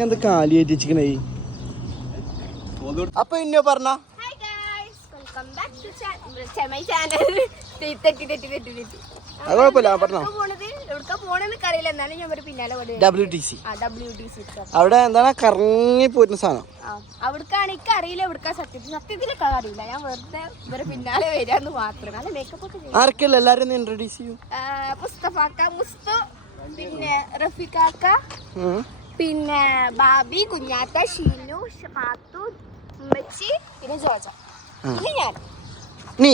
എന്ത് കാലിയേറ്റ് വെച്ചിക്കണേ അപ്പൊ ഇന്നോ പറഞ്ഞ? വെൽക്കം ബാക്ക് ടു ചെമൈ ചാനൽ തെറ്റി തെറ്റി തെറ്റി തെറ്റി അത് കുഴപ്പമില്ല പറഞ്ഞോ. എവിടുക്കാ പോണത്? എവിടുക്കാ പോണെന്ന് അറിയില്ല എന്നാലും ഞാൻ ഒരു പിന്നാലെ ഓടി ഡബ്ല്യു ടി സി ആ ഡബ്ല്യു ഡി സി അവിടെ എന്താണ്? കറങ്ങി പോരുന്ന സാധനം അവിടെക്കാണ്. എനിക്ക് അറിയില്ല എവിടുക്കാ സത്യത്തിൽ. സത്യത്തിലൊക്കെ അറിയില്ല. ഞാൻ വെറുതെ ഇവരെ പിന്നാലെ വരാന്ന് മാത്രം. നല്ല മേക്കപ്പ് ഒക്കെ ആർക്കല്ല എല്ലാരും ഇൻട്രൊഡ്യൂസ് ചെയ്യൂ. മുസ്തഫാക്ക മുസ്തു പിന്നെ റഫീഖാക്ക ഉം. പിന്നെ ബാബി കുഞ്ഞാത്ത ഷീനു ഷാത്തു ഉമ്മച്ചി പിന്നെ ജോജ. നീ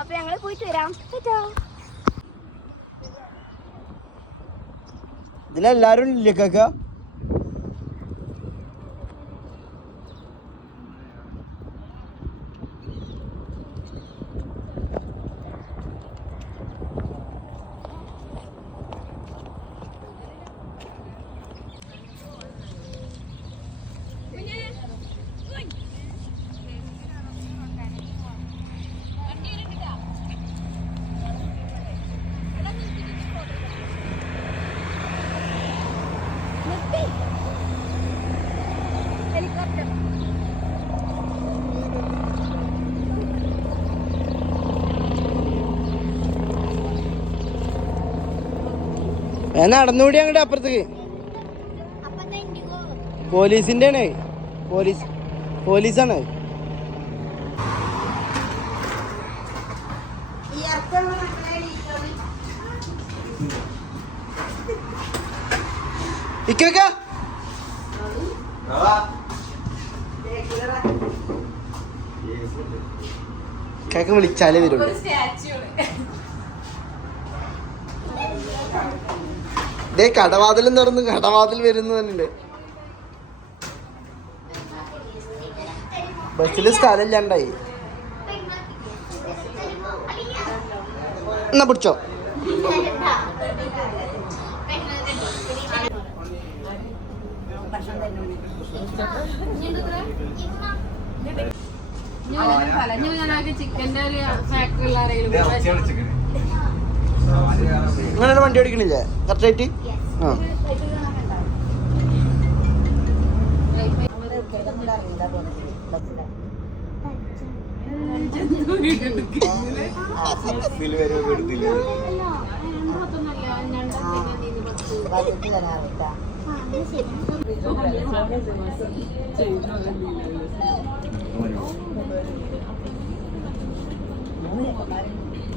അപ്പൊ ഞങ്ങൾ പോയിട്ട് വരാം. ഇതിലെല്ലാരും ഇല്ലേ കാക്ക? ഞാൻ നടന്നുകൂടി അങ്ങോട്ട് അപ്പുറത്തേക്ക്. പോലീസിന്റെ ആണ് പോലീസ് പോലീസാണ്. വിളിച്ചാലേ വരുള്ളൂ ദേ കടവാതിലും തുറന്ന് കടവാതിൽ വരുന്നു തന്നെ ബസ്സിൽ സ്ഥലമില്ലാണ്ടായി എന്നാ പിടിച്ചോ? ചിക്കന്റെ ഒരു ഫാക്ടറി ആരെങ്കിലും നിങ്ങളെ വണ്ടി ഓടിക്കണില്ലേ? കറക്റ്റായിട്ട്?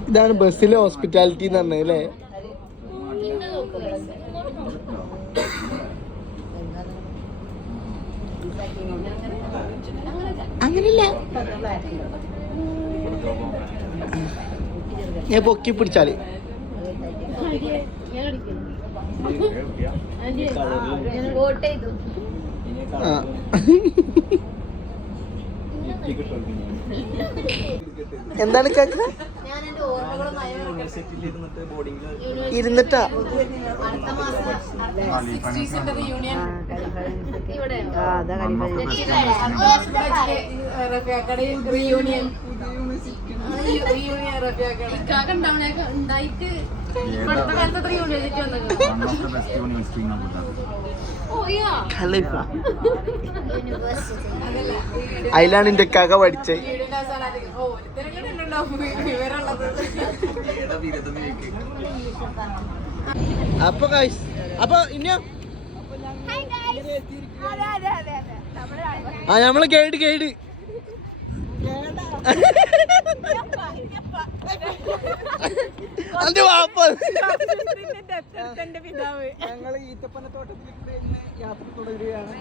ഇതാണ് ബസ്സിലെ ഹോസ്പിറ്റാലിറ്റി എന്ന് പറഞ്ഞത് അല്ലേ? അങ്ങനല്ല ഞാൻ പൊക്കി പിടിച്ചാൽ. എന്താണ് കേക്ക? ഇരുന്നിട്ടാ? അതിലാണ് എന്റെ കക പഠിച്ചത് അപ്പൊ ഗൈസ് അപ്പൊ ഇനിയോ? ആ നമ്മൾ ഗൈഡ് ഗൈഡ്. അന്റെ വാപ്പ. ഞങ്ങൾ ഈത്തപ്പനത്തോട്ടത്തിൽ യാത്ര തുടരുകയാണ്.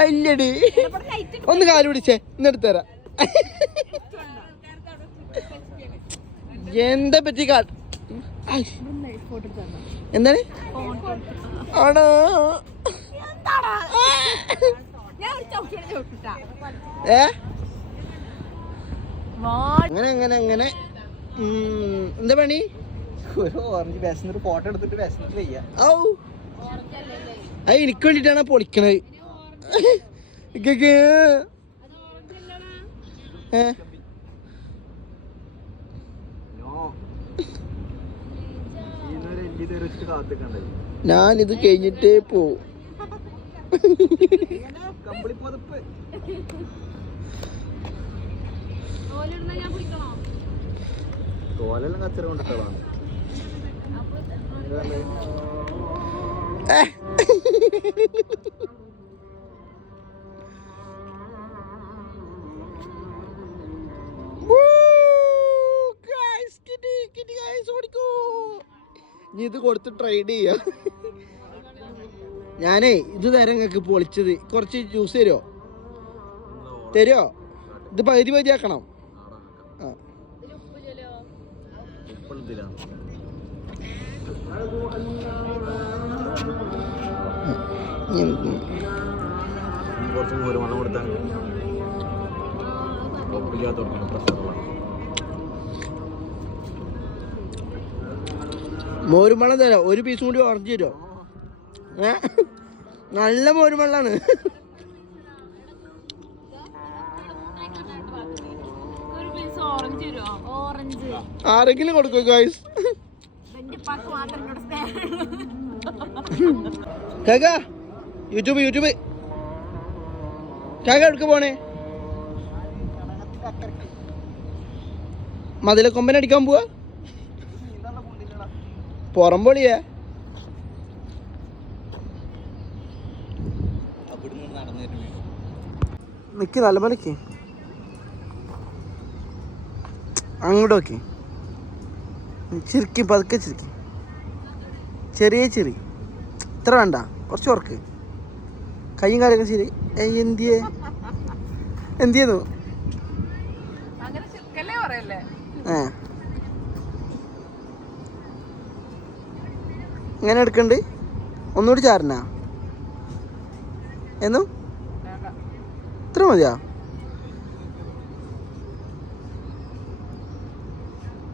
അല്ലടി. ഒന്ന് കാൽ പിടിച്ചേ. ഇന്നെടുത്ത് തരാം. എന്താ പറ്റി കാ. എന്താണ്? ആണോ? ഏ? അങ്ങനെ അങ്ങനെ അങ്ങനെ. എന്താ പണി? ഒരു ഓറഞ്ച് വിശന്നിട്ട് ഫോട്ടോ എടുത്തിട്ട് വിശന്നിട്ട് ചെയ്യാം ഔ. അത് എനിക്ക് വേണ്ടിട്ടാണ് പൊളിക്കണത്. ഞാനിത് കഴിഞ്ഞിട്ടേ പോവും തോലെല്ലാം കച്ചറ ഇനി ഇത് കൊടുത്ത് ട്രൈഡ് ചെയ്യാം. ഞാനേ ഇത് തരാം നിങ്ങൾക്ക് പൊളിച്ചത് കുറച്ച് ജ്യൂസ് തരുമോ തരുമോ ഇത് പകുതി പകുതി ആക്കണം. ആ. കുറച്ച് മോരുമണം കൊടുത്താൽ മോരുമള്ളം തരാം. ഒരു പീസും കൂടി ഓറഞ്ച് തരുമോ ഏ? നല്ല മോരുമള്ളാണ്. ആരെങ്കിലും കൊടുക്കും ഗായ്സ് കേക്ക യൂട്യൂബ് യൂട്യൂബ് കേക്ക എടുക്ക പോണേ? മതിലെ കൊമ്പൻ അടിക്കാൻ പോവാ? പുറംപൊളിയാ. നിക്ക് നല്ല മലക്ക് അങ്ങോട്ട് നോക്കി. ചിരിക്കി പതുക്കെ ചിരിക്കി. ചെറിയ ചിരി. ഇത്ര വേണ്ട. കുറച്ച് ഉറക്ക്. കയ്യും കാലൊക്കെ ശരി ഏയ് എന്തിയേ? എന്തിയെന്നു? അങ്ങനെ ചിക്കല്ലേ പറയല്ലേ? ഏ. ഇങ്ങനെ എടുക്കണ്ട്? ഒന്നുകൂടി ചാരനാ എന്നും? ഇത്ര മതിയാ?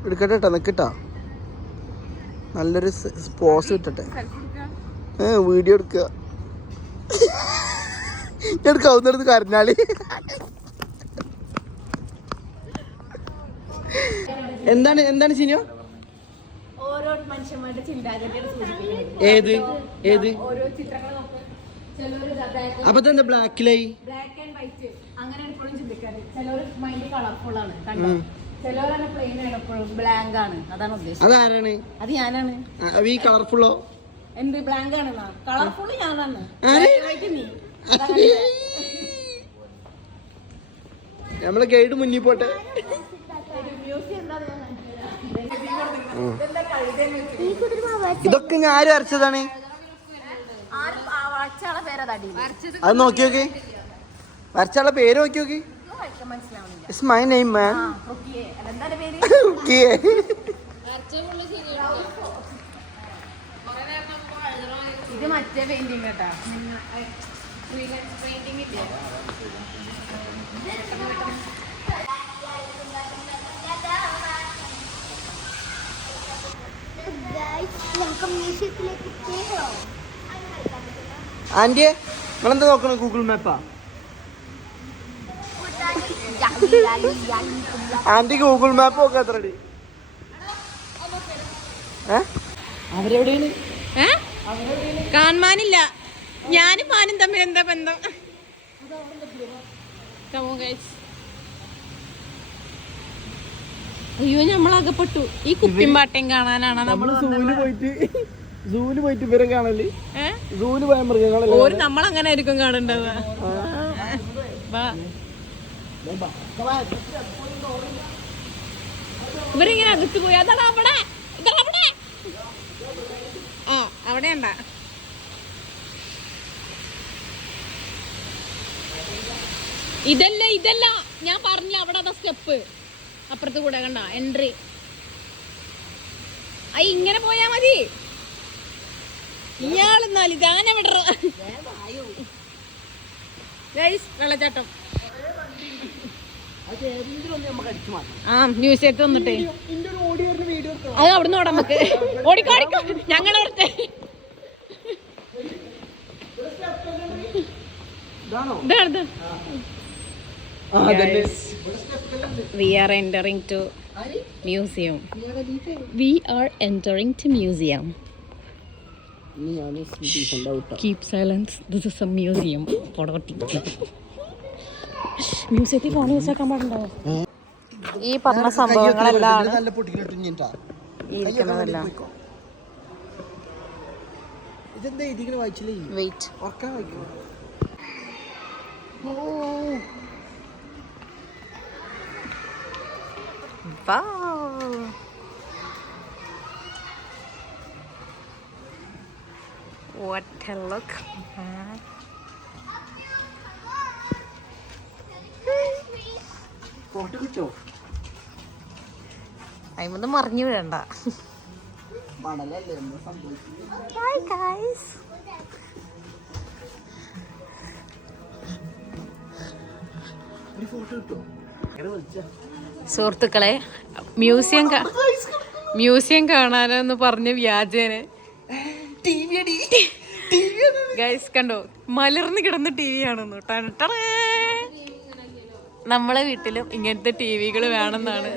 എടുക്കട്ടെ കേട്ടോ നിൽക്കട്ടാ നല്ലൊരു പോസ് കിട്ടട്ടെ ഏ വീഡിയോ എടുക്കുക എടുക്കാവുന്നിടത്ത് കരഞ്ഞാൽ. എന്താണ് എന്താണ് ഓരോ മനുഷ്യന്മാരുടെ സൂചിപ്പിക്കുന്നത് ഏത്? ഏത്? ഓരോ ചിത്രങ്ങൾ അപ്പൊ എന്താ ബ്ലാക്കിലായി ബ്ലാക്ക് ആൻഡ് വൈറ്റ് അങ്ങനെ ചിന്തിക്കാറ്. ചിലവർ മൈൻഡ് കളർഫുൾ ആണ് കണ്ടോ. ചിലവരാണ് പ്ലെയിൻ ആണ് എപ്പോഴും ബ്ലാങ്ക് ആണ്. അതാണ് ഉദ്ദേശം. അതാരാണ്? അത് ഞാനാണ്. ഈ കളർഫുള്ളോ എന്ത്? ബ്ലാങ്ക് കളർഫുൾ ഞാനാണ്. നീ. നമ്മളെ ഗൈഡ് മുന്നിൽ പോട്ടെ. എന്താ ഞാൻ കാണിച്ചുതരാം. ഇതെന്താ കഴുതയെന്ന് വെച്ച്. ഇതൊക്കെ ഞാൻ വരച്ചതാണ്? അത് നോക്കി നോക്കി. വരച്ചാളെ പേര് നോക്കി നോക്കി. ഇറ്റ്സ് മൈ നെയിം മാൻ റുക്കിയെ. ഇത് മറ്റേ പെയിന്റിങ് കേട്ടാ. പെയിന്റിംഗ് ഇല്ലേ ആന്റിയെ നിങ്ങളെന്താ നോക്കണ ഗൂഗിൾ മാപ്പാ ആന്റി ഗൂഗിൾ മാപ്പ് നോക്കാ എത്ര അവരെവിടെയാണ്? കാണാനില്ല ഞാനും മാനും തമ്മിൽ എന്താ ബന്ധം. അയ്യോ നമ്മൾ അകപ്പെട്ടു ഈ കുപ്പിമ്പാട്ടയും കാണാനാണ് നമ്മൾ സൂൽ പോയിട്ട് സൂൽ പോയിട്ട് ഇവരെ കാണൽ? സൂൽ പോയ ഓര് മൃഗങ്ങളല്ലേ നമ്മൾ അങ്ങനെ ആയിരിക്കും കാണണ്ടാവുക വാ. ഇവരിങ്ങനെ അകത്ത് പോയി. അതാണ് അവിടെ. ഇതാണ് അവിടെ. ആ അവിടെ ഉണ്ടാ. ഇതല്ല ഇതല്ല. ഞാൻ പറഞ്ഞില്ല അവിടെ അതാ സ്റ്റെപ്പ്. അപ്പുറത്ത് കൂടെ കണ്ട എൻട്രി. അയ്യ ഇങ്ങനെ പോയാ മതി. ഇയാളെന്നാൽ ഇതാനെ വിടറ വെള്ളച്ചാട്ടം. ആ വന്നിട്ടേ. ഓടി വരുന്ന വീഡിയോ എടുത്തോ? അത് അവിടുന്ന് ഓടാൻ നമുക്ക്. ഓടിക്കോടിക്കോ ഞങ്ങൾ അവിടുത്തെ. We are entering to museum we are entering to museum ഇനി ഞാൻ decent ഔട്ടാ keep silence this is a museum പൊടകൊട്ടി മ്യൂസിയത്തിൽ ഫോൺ യൂസ് ആക്കാൻ പാടുണ്ടാവോ ഈ പറഞ്ഞ സംഭവങ്ങളെല്ലാം ഇരിക്കുന്നതെല്ലാം ഇതെന്താ ഇതിങ്ങനെ വായിച്ചില്ലേ? വെയിറ്റ് ഉറക്കാൻ വായിക്കും? Wow. What a look. അതിമൊന്നും മറിഞ്ഞു കിട്ടോ? എങ്ങനെ വിളിച്ചാ. സുഹൃത്തുക്കളെ മ്യൂസിയം മ്യൂസിയം കാണാനെന്ന് പറഞ്ഞ് വ്യാജേനെ. ഗൈസ് കണ്ടോ? മലർന്ന് കിടന്ന ടി വി ആണെന്ന്. നമ്മളെ വീട്ടിലും ഇങ്ങനത്തെ ടി വികൾ വേണമെന്നാണ്.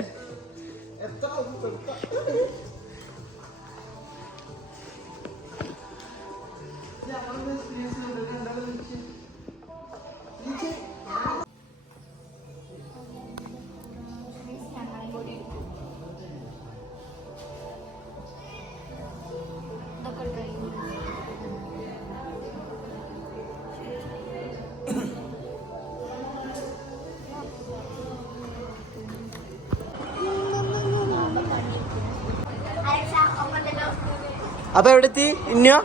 അപ്പൊ എവിടെ എത്തി ഇന്നോ?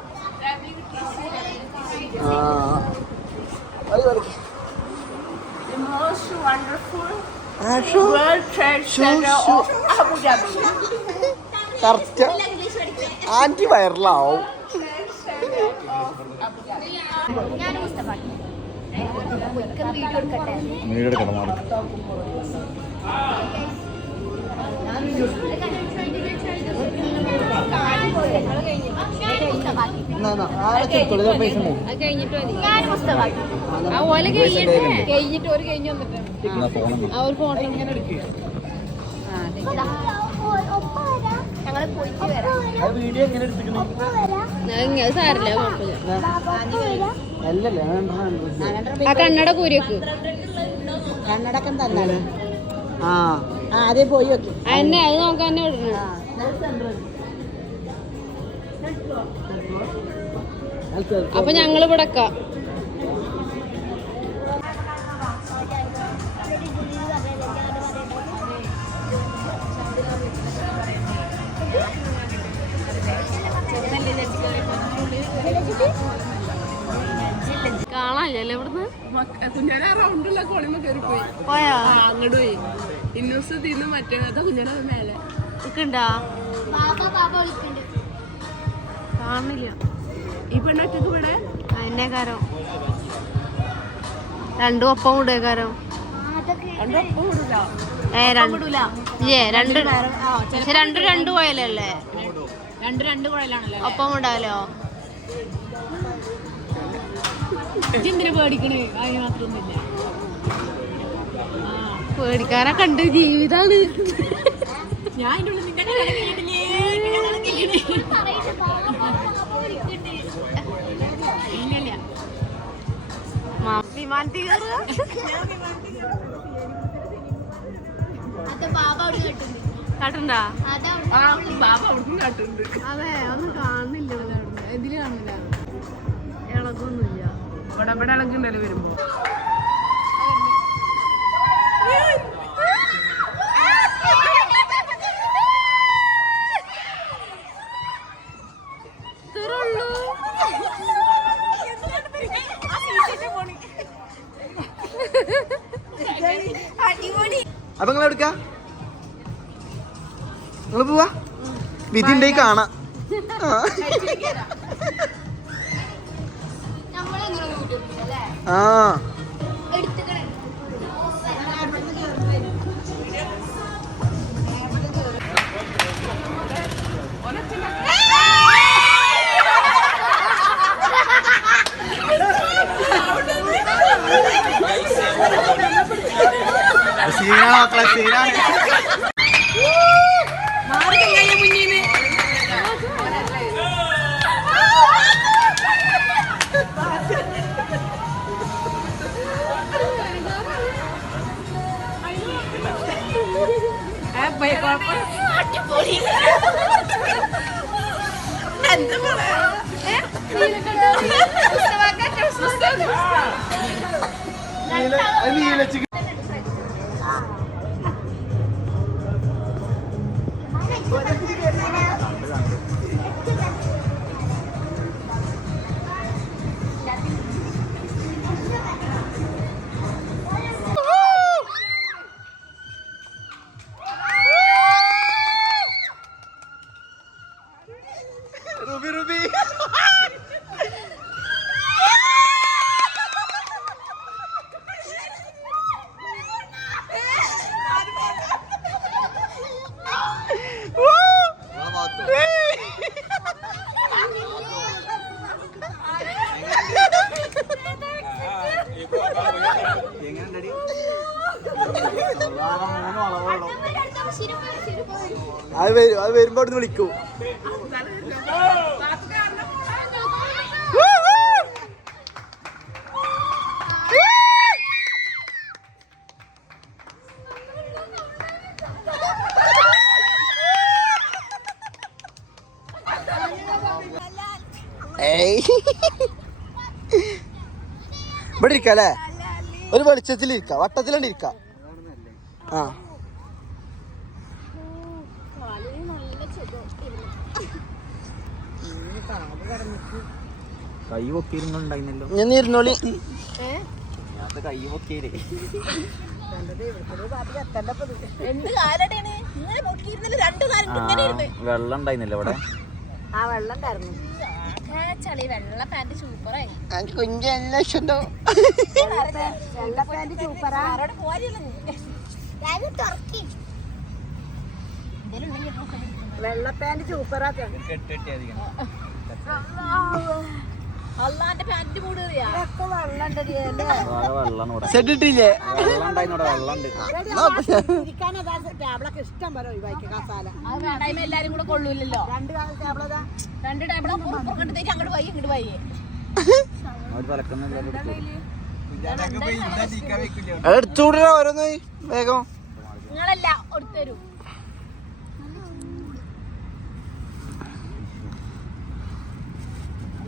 ആ. മതി, മതി. ആ, ഷൂ. ഷൂ, ഷൂ. കറക്റ്റ്. ആന്റി വൈറലാവും. ഞാൻ മുസ്തഫാക്കി കഴിഞ്ഞിട്ട് ഒരു കഴിഞ്ഞു വന്നിട്ട്. ആ ഒരു ഫോട്ടോ ഇങ്ങനെ ഞങ്ങൾ പോയിട്ട് വരാം. ആ കുഴപ്പമില്ല. കണ്ണട കൂരിയൊക്കെ കണ്ണടക്കം തന്നാലേ. ആ. ആദ്യം പോയി വെക്കും. അത് തന്നെ വിടണം. അപ്പൊ ഞങ്ങൾ ഇവിടെ കാണാല്ലേ ഇവിടുന്ന്? കുഞ്ഞാനെ റൗണ്ടുള്ള കോളിമ കയറി പോയി. പോയാ? അങ്ങോട്ട് പോയി. ഇന്നൂസ് തിന്ന് മറ്റേ കുഞ്ഞാനെ മേലെ. നിൽക്കണ്ടാ ബാബ ബാബ വിളിക്കുന്നുണ്ട് കാണില്ല. ഈ പെണ്ണൊറ്റക്ക് ഇവിടെ? അതിന്റെ കാരം രണ്ടും ഒപ്പം വിടില്ല ഏ രണ്ട് ഏ രണ്ട് പക്ഷെ രണ്ട് രണ്ട് കോയലല്ലേ? രണ്ട് രണ്ട് കുഴലാണല്ലോ ഒപ്പം വിടാലോ? എന്തിനു പേടിക്കണേ? അതിന് മാത്രമൊന്നുമില്ല പേടിക്കാനൊക്കെ ഉണ്ട് ജീവിതാണ്. ഞാൻ നിന്റെ വിമാനത്തിൽ കേട്ടുണ്ട്? അതെ ഒന്നും കാണുന്നില്ല ഇതിൽ കാണുന്നില്ല ഇളകൊന്നുമില്ല. ഇവിടെ ഇവിടെ ഇളകുണ്ടല്ലോ വരുമ്പോ. അപ്പൊ നിങ്ങൾ എടുക്ക നിങ്ങൾ പോവാ? വിധി ഉണ്ടെങ്കിൽ കാണാം ആ. klasina, klasina. Maafkan gaya bunyi. Eh, baik apa? Aku boleh. Eh, ini Bye. അത് വരും അത് വരുമ്പോ അവിടുന്ന് വിളിക്കൂ. ഇവിടെ ഇരിക്കല്ലേ ഒരു വെളിച്ചത്തിൽ ഇരിക്ക വട്ടത്തിലാണ് ഇരിക്ക. ആ. കൈ പൊക്കിയിരുന്നുണ്ടായിരുന്നല്ലോ. ഞാൻ ഇരുന്നോളി. ഞാൻ കൈ പൊക്കിയില്ലേ? എന്ത് കാലടാണ്? ഇങ്ങനെ നോക്കിയിരുന്നില്ല രണ്ടു കാലം ഇങ്ങനെ ഇരുന്ന്. വെള്ളം ഉണ്ടായിരുന്നല്ലോ ഇവിടെ ആ വെള്ളം ഉണ്ടായിരുന്നു. ചളി വെള്ള പാന്റ് സൂപ്പറായി എനിക്ക് കുഞ്ഞെല്ലാം ഇഷ്ടോ വെള്ള പാന്റ് സൂപ്പറാ വെള്ള പാന്റ് സൂപ്പറാ അള്ളാന്റെ പാന്റ് മൂട് കയറിയാ ഒക്കെ വെള്ളം ഉണ്ടല്ലേ വെള്ളം സെറ്റ് ഇട്ടില്ലേ വെള്ളം ഉണ്ടായിരുന്നു ഇവിടെ വെള്ളം ഉണ്ട് ഇരിക്കാനതാ ടേബിളൊക്കെ ഇഷ്ടം പോലെ ഒഴിവാക്കി കസാല അത് വേണ്ടായ്മ എല്ലാരും കൂടെ കൊള്ളൂലല്ലോ രണ്ട് ടേബിളതാ രണ്ട് ടേബിൾ അങ്ങോട്ട് പോയി ഇങ്ങോട്ട് പോയി എടുത്തുകൂടാ ഓരോന്ന് വേഗം നിങ്ങളല്ല കൊടുത്തരും